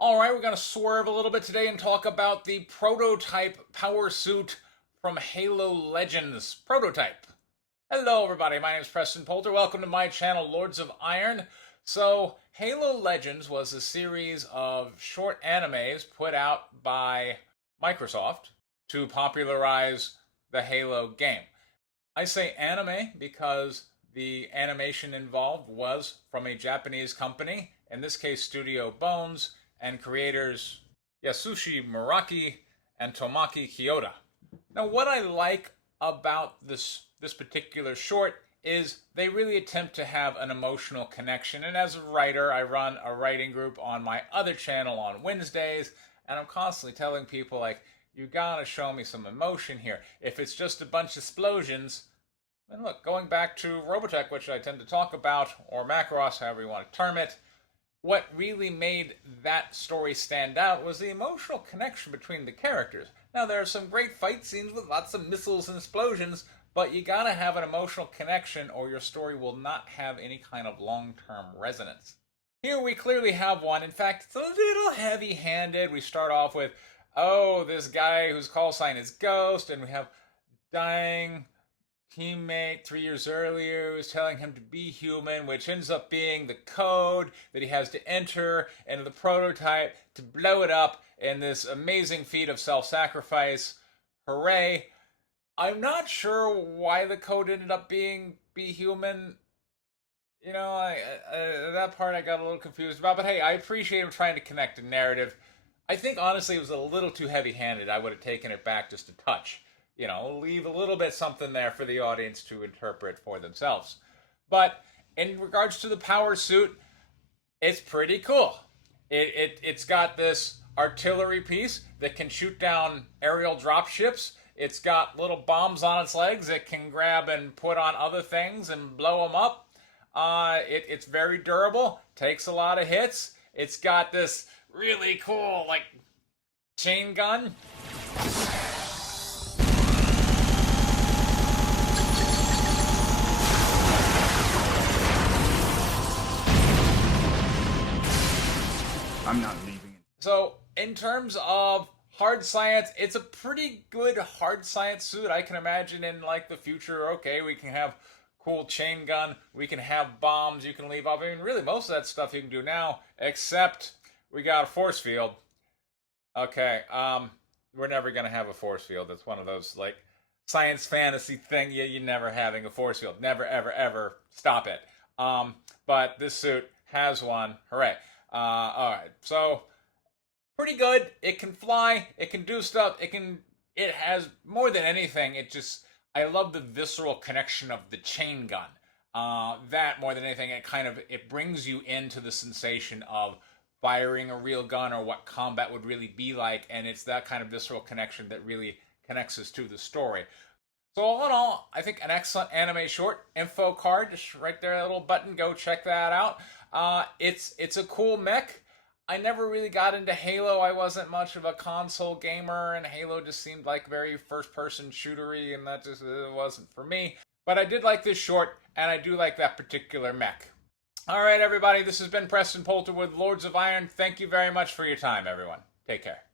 All right, we're going to swerve a little bit today and talk about the prototype power suit from Halo Legends Prototype. Hello, everybody. My name is Preston Poulter. Welcome to my channel, Lords of Iron. So, Halo Legends was a series of short animes put out by Microsoft to popularize the Halo game. I say anime because the animation involved was from a Japanese company, in this case Studio Bones, and creators Yasushi Muraki and Tomaki Kyoda. Now, what I like about this particular short is they really attempt to have an emotional connection. And as a writer, I run a writing group on my other channel on Wednesdays, and I'm constantly telling people like, you gotta show me some emotion here. If it's just a bunch of explosions, then look, going back to Robotech, which I tend to talk about, or Macross, however you want to term it, what really made that story stand out was the emotional connection between the characters. Now, there are some great fight scenes with lots of missiles and explosions, but you gotta have an emotional connection or your story will not have any kind of long-term resonance. Here we clearly have one. In fact, it's a little heavy-handed. We start off with, oh, this guy whose call sign is Ghost, and we have dying teammate 3 years earlier was telling him to be human, which ends up being the code that he has to enter into the prototype to blow it up in this amazing feat of self-sacrifice. Hooray. I'm not sure why the code ended up being be human. You know, that part I got a little confused about, but hey, I appreciate him trying to connect a narrative. I think honestly it was a little too heavy-handed. I would have taken it back just a touch. You know, leave a little bit something there for the audience to interpret for themselves. But in regards to the power suit, it's pretty cool. It's got this artillery piece that can shoot down aerial dropships. It's got little bombs on its legs that can grab and put on other things and blow them up. It's very durable, takes a lot of hits. It's got this really cool, like, chain gun. I'm not leaving it. So, in terms of hard science, it's a pretty good hard science suit. I can imagine in like the future, okay, we can have cool chain gun, we can have bombs you can leave off. I mean, really, most of that stuff you can do now, except we got a force field. Okay, we're never gonna have a force field. It's one of those like science fantasy thing. You're never having a force field. Never, ever, ever. Stop it. But this suit has one. Hooray! All right, so pretty good. It can fly. It can do stuff. It has more than anything. I love the visceral connection of the chain gun. That more than anything, it brings you into the sensation of firing a real gun or what combat would really be like, and it's that kind of visceral connection that really connects us to the story. So all in all, I think an excellent anime short. Info card, just right there, a little button. Go check that out. It's a cool mech. I never really got into Halo. I wasn't much of a console gamer, and Halo just seemed like very first-person shootery, and that just wasn't for me. But I did like this short, and I do like that particular mech. All right, everybody, this has been Preston Poulter with Lords of Iron. Thank you very much for your time, everyone. Take care.